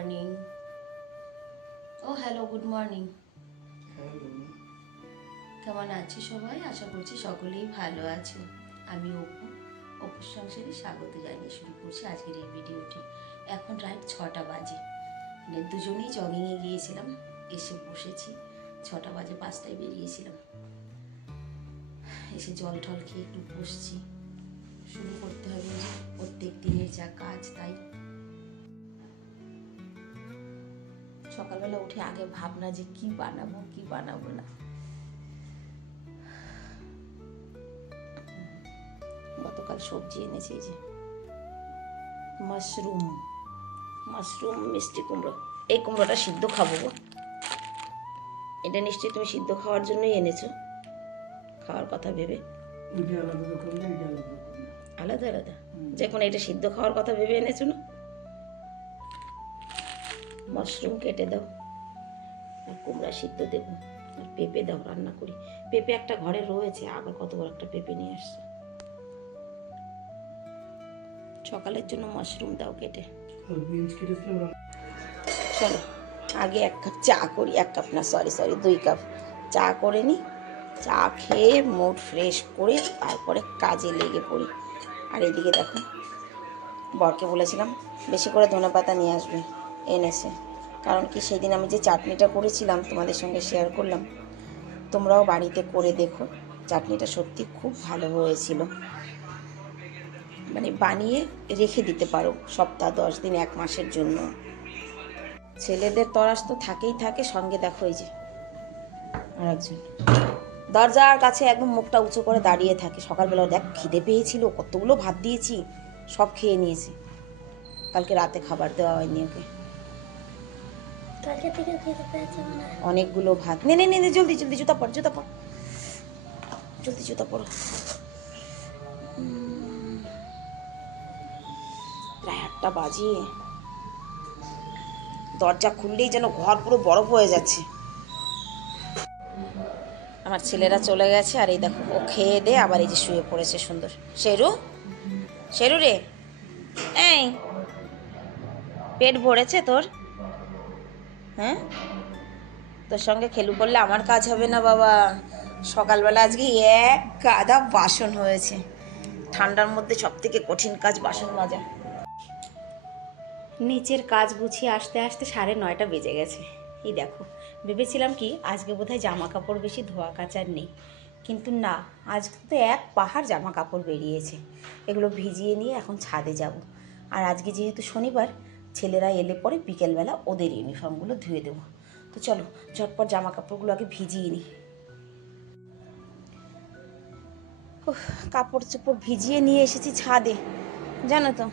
Morning. Hello, good morning. কেমন আছো সবাই? আশা করছি সকলেই ভালো আছো। আমি অপুর সংসারে স্বাগত জানিয়ে শুরু করছি আজকের এই ভিডিওটি। এখন রাত 6টা বাজে। দুজনেই জগিংয়ে গিয়েছিলাম, এসে বসেছি। 6টা বাজে, 5টায় বেরিয়েছিলাম। এসে জল টল খেয়ে একটু বসছি। শুরু করতে হবে প্রত্যেক দিনের যা কাজ, তাই সকালবেলা উঠে আগে ভাবনা যে কি বানাবো না। গতকাল সবজি এনেছি, যে মাশরুম মিষ্টি কুমড়ো। এই কুমড়োটা সিদ্ধ খাবো গো। এটা নিশ্চয়ই তুমি সিদ্ধ খাওয়ার জন্যই এনেছো, খাওয়ার কথা ভেবে। আলাদা আলাদা, যখন এটা সিদ্ধ খাওয়ার কথা ভেবে এনেছো না। মাশরুম কেটে দাও, আর কুমড়া সিদ্ধ দেবো, আর পেঁপে দাও, রান্না করি। পেঁপে একটা ঘরে রয়েছে, আবার কত বড় একটা পেঁপে নিয়ে আসছে। সকালের জন্য মাশরুম দাও কেটে। চলো আগে 1 কাপ চা করি। 1 কাপ না, সরি 2 কাপ চা করে নিই। চা খেয়ে মুড ফ্রেশ করে তারপরে কাজে লেগে পড়ি। আর এদিকে দেখো, বরকে বলেছিলাম বেশি করে ধনেপাতা নিয়ে আসবে, এনেছে। কারণ কি, সেদিন আমি যে চাটনিটা করেছিলাম তোমাদের সঙ্গে শেয়ার করলাম, তোমরাও বাড়িতে করে দেখো। চাটনিটা সত্যি খুব ভালো হয়েছিল। মানে বানিয়ে রেখে দিতে পারো সপ্তাহ, 10 দিন, 1 মাসের জন্য। ছেলেদের তরাস তো থাকেই থাকে, সঙ্গে দেখো এই যে আর একজন দরজার কাছে একদম মুখটা উঁচু করে দাঁড়িয়ে থাকে। সকালবেলা দেখ, খিদে পেয়েছিল, কতগুলো ভাত দিয়েছি, সব খেয়ে নিয়েছে। কালকে রাতে খাবার দেওয়া হয়নি ওকে, অনেকগুলো ভাত। নে জলদি জুতা পর, জলদি জুতা পরো। প্রায় 8টা বাজে। দরজা খুললেই যেন ঘর পুরো বরফ হয়ে যাচ্ছে। আমার ছেলেরা চলে গেছে, আর এই দেখো ও খেয়ে দে আবার এই যে শুয়ে পড়েছে সুন্দর। শেরু রে, এই পেট ভরেছে তোর? হ্যাঁ, তোর সঙ্গে খেলু করলে আমার কাজ হবে না বাবা। সকালবেলা আজকে 1 গাদা বাসন হয়েছে। ঠান্ডার মধ্যে সব থেকে কঠিন কাজ বাসন মাজা। নিচের কাজ গুছিয়ে আসতে আসতে 9:30 বেজে গেছে। এই দেখো, ভেবেছিলাম কি আজকে বোধহয় জামা কাপড় বেশি ধোয়া কাচার নেই, কিন্তু না, আজকে তো 1 পাহাড় জামা কাপড় বেরিয়েছে। এগুলো ভিজিয়ে নিয়ে এখন ছাদে যাব। আর আজকে যেহেতু শনিবার, ছেলেরা এলে পরে বিকেলবেলা ওদের ইউনিফর্মগুলো ধুয়ে দেবো। তো চলো ঝটপট জামা কাপড়গুলো আগে ভিজিয়ে নিই। কাপড় চোপড় ভিজিয়ে নিয়ে এসেছি ছাদে। জানো তো,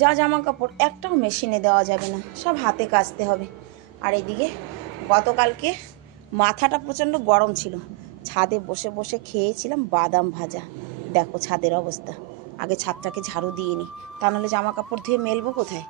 যা জামা কাপড় একটাও মেশিনে দেওয়া যাবে না, সব হাতে কাচতে হবে। আর এদিকে গতকালকে মাথাটা প্রচণ্ড গরম ছিল, ছাদে বসে বসে খেয়েছিলাম বাদাম ভাজা। দেখো ছাদের অবস্থা। আগে ছাদটাকে ঝাড়ু দিয়ে নিই, তা নাহলে জামা কাপড় ধুয়ে মেলবো কোথায়।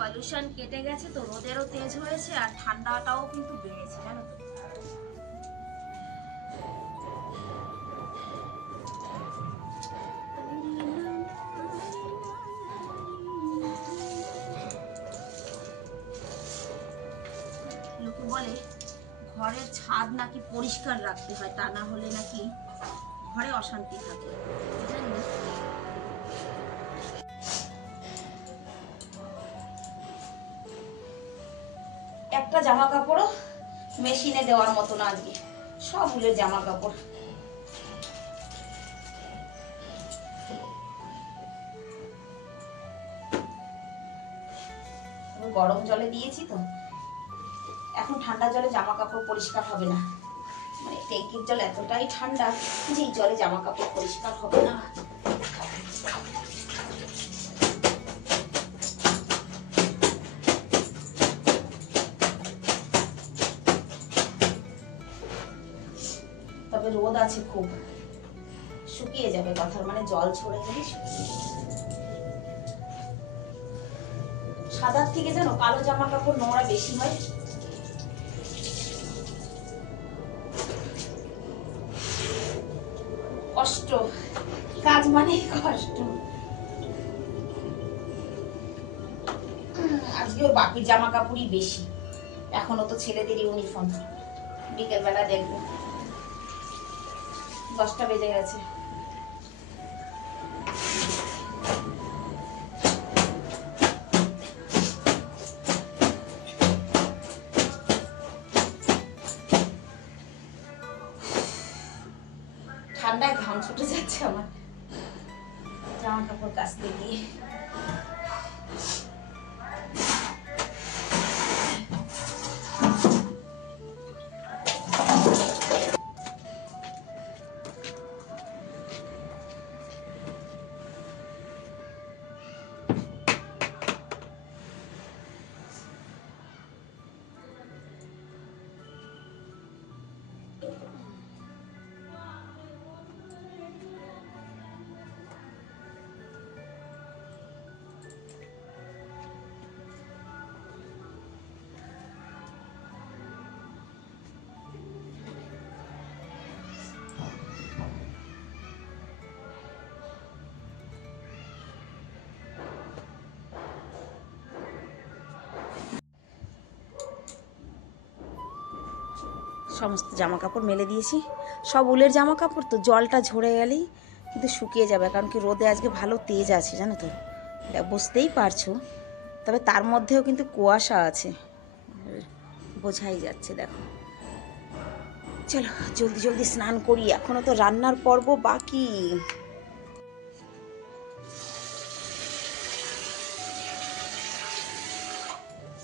পলিউশন কেটে গেছে তো, রোদেরও তেজ হয়েছে, আর ঠান্ডাটাও কিন্তু বেড়েছে, জানো তো। লোকে বলে ঘরের ছাদ নাকি পরিষ্কার রাখতে হয়, তা না হলে নাকি ঘরে অশান্তি থাকে। জানি না। একটা জামা কাপড়ও মেশিনে দেওয়ার মতো না আজকে, সব উলের জামা কাপড়। গরম জলে দিয়েছি তো, এখন ঠান্ডা জলে জামা কাপড় পরিষ্কার হবে না, মানে ট্যাঙ্কির জল এতটাই ঠান্ডা যে এই জলে জামা কাপড় পরিষ্কার হবে না। তবে রোদ আছে খুব, শুকিয়ে যাবে কথার মানে, জল ছড়ে গেলে শুকিয়ে যাবে। সাদার থেকে জানো কালো জামা কাপড় নোংরা বেশি হয়। কষ্ট, কাজ মানে কষ্ট। আজকেও বাকি জামা কাপড়ই বেশি, এখনো তো ছেলেদের ইউনিফর্ম, বিকেল বেলা দেখবো। 10টা বেজে গেছে। ঠান্ডায় ঘাম ছুটে যাচ্ছে আমার জামা কাপড় কাচতে গিয়ে। সমস্ত জামা কাপড় মেলে দিয়েছি, সব উলের জামা কাপড়, তো জলটা ঝরে গেলেই কিন্তু শুকিয়ে যাবে, কারণ কি রোদে আজকে ভালো তেজ আছে জানো তো, বুঝতেই পারছো। তবে তার মধ্যেও কিন্তু কুয়াশা আছে, বোঝাই যাচ্ছে দেখো। চলো জলদি জলদি স্নান করি, এখনো তো রান্নার পর্ব বাকি।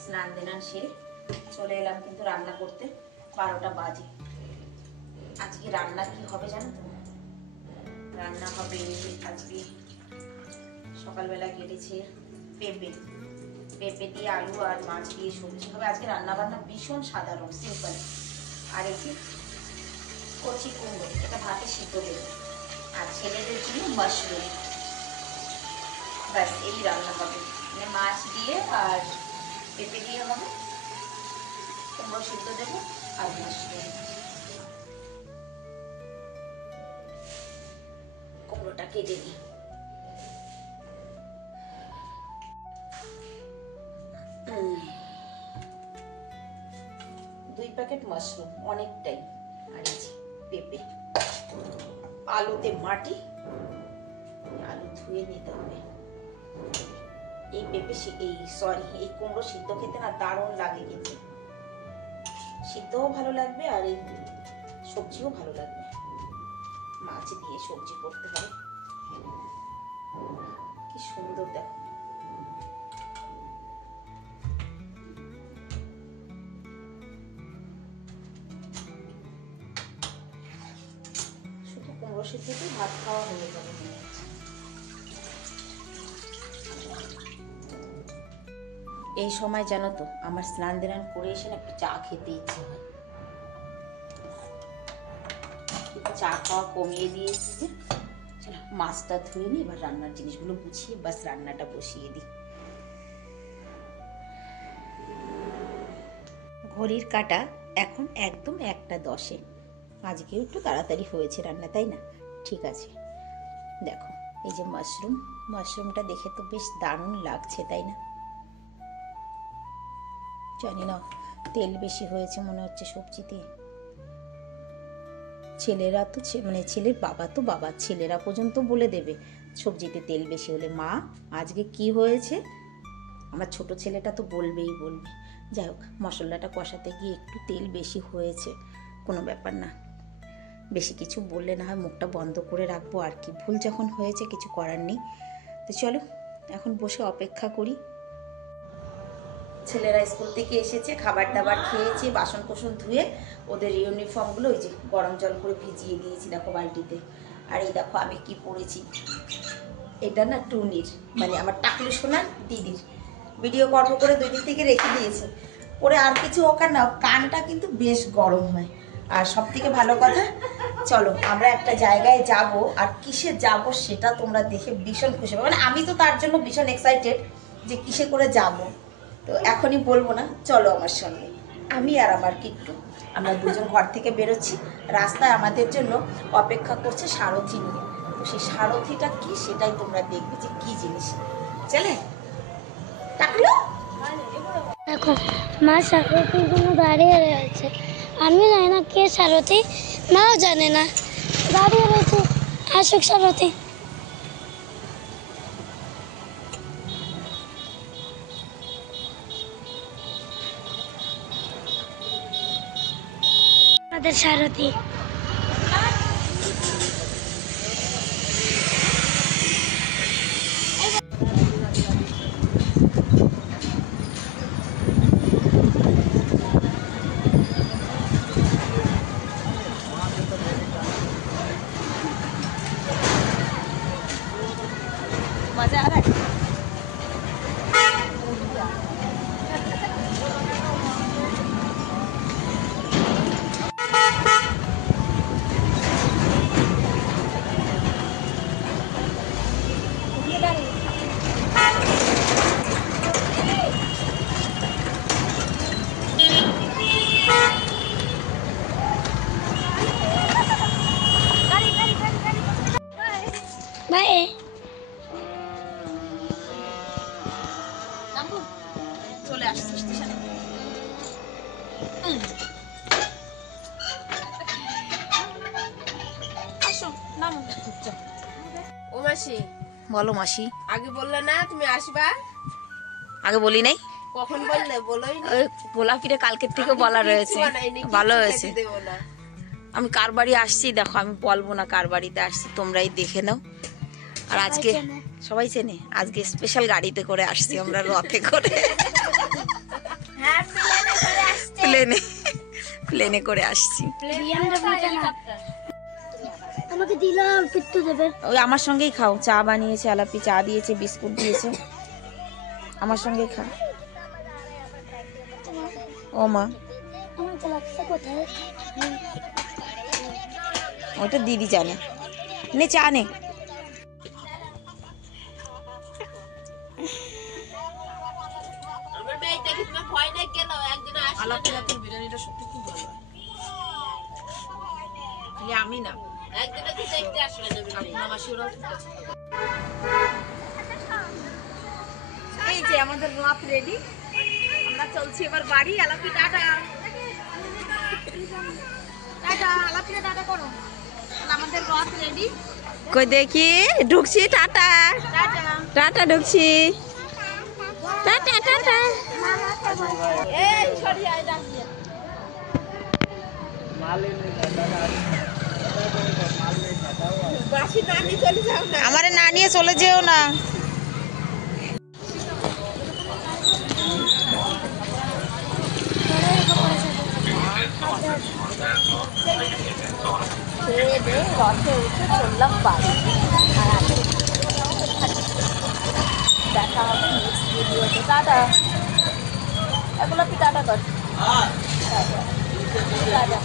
স্নান দেনান সেরে চলে এলাম কিন্তু রান্না করতে, 12টা বাজে। আজকে রান্না কি হবে জানো তো? রান্না হবে আজকে সকালবেলা কেটেছে পেঁপে, পেঁপে দিয়ে আলু আর মাছ দিয়ে সবজি হবে। আজকে রান্না বান্না ভীষণ সাধারণ সিম্পল। আর এই যে কচি কুমড়ো, এটা ভাতে সিদ্ধ দেবে, আর ছেলেদের জন্য মাশরুম। ব্যাস এই রান্না হবে, মানে মাছ দিয়ে আর পেঁপে দিয়ে হবে, কুমড়ো সিদ্ধ দেবো আর মাশরুম। কুমড়োটা কেটে নিই। দুই প্যাকেট মাশরুম, অনেকটাই। আর এই যে পেঁপে, আলুতে মাটি, আলু ধুয়ে নিতে হবে। এই পেঁপে এই কুমড়ো সিদ্ধ খেতে না দারুণ লাগে, কিন্তু সিদ্ধও ভালো লাগবে আর এই সবজিও ভালো লাগবে। মাছ দিয়ে সবজি করতে হবে, কি সুন্দর দেখো। শুধু কুমড়ো সিদ্ধতেই ভাত খাওয়া হয়ে যাবে। এই সময় জানো তো আমার স্নান দান করে এসে না একটু চা খেতে ইচ্ছে হয়, চা খাওয়া কমিয়ে দিয়েছি। যে চলো মাছটা ধুয়ে নিই, এবার রান্নার জিনিসগুলো গুছিয়ে বাস রান্নাটা বসিয়ে দিই। ঘড়ির কাঁটা এখন একদম 1টা 10। আজকেও একটু তাড়াতাড়ি হয়েছে রান্না, তাই না? ঠিক আছে, দেখো এই যে মাশরুমটা দেখে তো বেশ দারুণ লাগছে, তাই না? জানি না তেল বেশি হয়েছে মনে হচ্ছে সবজিতে। ছেলেরা তো মানে ছেলের বাবা তো বাবা, ছেলেরা পর্যন্ত বলে দেবে সবজিতে তেল বেশি হলে, মা আজকে কি হয়েছে। আমার ছোট ছেলেটা তো বলবে। যাই হোক, মশলাটা কষাতে গিয়ে একটু তেল বেশি হয়েছে, কোনো ব্যাপার না, বেশি কিছু বললে না হয় মুখটা বন্ধ করে রাখবো আর কি, ভুল যখন হয়েছে কিছু করার নেই। তো চলো এখন বসে অপেক্ষা করি। ছেলেরা স্কুল থেকে এসেছে, খাবার দাবার খেয়েছে, বাসন কোসন ধুয়ে ওদের ইউনিফর্মগুলো ওই যে গরম জল করে ভিজিয়ে দিয়েছি দেখো বালতিতে। আর এই দেখো আমি কি পরেছি, এটা না টুনির মানে আমার টাকলু সোনার দিদির, ভিডিও কর্ম করে 2 দিন থেকে রেখে দিয়েছে পরে। আর কিছু ওকার না, কানটা কিন্তু বেশ গরম হয়। আর সব থেকে ভালো কথা, চলো আমরা একটা জায়গায় যাব, আর কিসে যাব সেটা তোমরা দেখে ভীষণ খুশি হবে। মানে আমি তো তার জন্য ভীষণ এক্সাইটেড যে কিসে করে যাব, তো এখনই বলবো না, চলো আমার সঙ্গে। আমি আর আমার কিট্টু আমরা দুজন ঘর থেকে বেরোচ্ছি, রাস্তায় আমাদের জন্য অপেক্ষা করছে সারথি নিয়ে। তো সেই সারথিটা কি সেটাই তোমরা দেখবে যে কি জিনিস। চলে টাকলো দেখো মা সারথির জন্য দাঁড়িয়ে রয়েছে। আমি জানি না কে সারথি, মাও জানে না, দাঁড়িয়ে রয়েছে আসুক সারথি। আমাদের সারথি मजा आ रहा है। बाय। চলে আসছি স্টেশনে। আসো নামো। ও মাসি, বলো মাসি। আগে বললে না তুমি আসবা? আগে বলি নাই, কখন বললে? বলোই না। ওই গোলাপিরে কালকের থেকে আমি বলা কিচ্ছু রয়েছে। বানাইনি, কিচ্ছু ভালো হয়েছে। খেতে দেবো না। আমি কার বাড়ি আসছি দেখো, আমি বলবো না কার বাড়িতে আসছি, তোমরাই দেখে নাও। আর আজকে সবাই চেনে, আজকে স্পেশাল গাড়িতে করে আসছি আমরা, রথে করে, হ্যাঁ প্লেনে প্লেনে করে আসছি। আমাকে দিল আর পিত্তু দেবে। ওই আমার সঙ্গেই খাও, চা বানিয়েছে আলাপি, চা দিয়েছে, বিস্কুট দিয়েছে, আমার সঙ্গেই খাও। ও মা আমার লাগছে কোথায়? ওটা দিদি জানে। নে চা নে। আমার মেয়ে দেখি তোমার ভয় নেই কেন? একদিন আসলে আলাপির বিরিয়ানিটা সত্যি খুব ভালো হয়। খালি আমি না, একদিন তো দেখতে আসলে না মেয়ে। আপনার মাসিরাও খুব পছন্দ করে। এই যে আমাদের রথ রেডি, আমরা চলছি এবার বাড়ি। Alleppey tata. Tata Alleppey, tata করো। আমাদের রথ রেডি, কই দেখি ঢুকছি। টাটা টাটা, ঢুকছি। Tata tata. এই সরি আয় ডাক দিয়ে। বাসি না নিয়ে চলে যাও না। আমারে না নিয়ে চলে যেও না। রথে উঠে চললাম বাড়ি। দেখা হবে নেক্সট ভিডিওতে। টাটা। এগুলো কি টাটা কর। টাটা।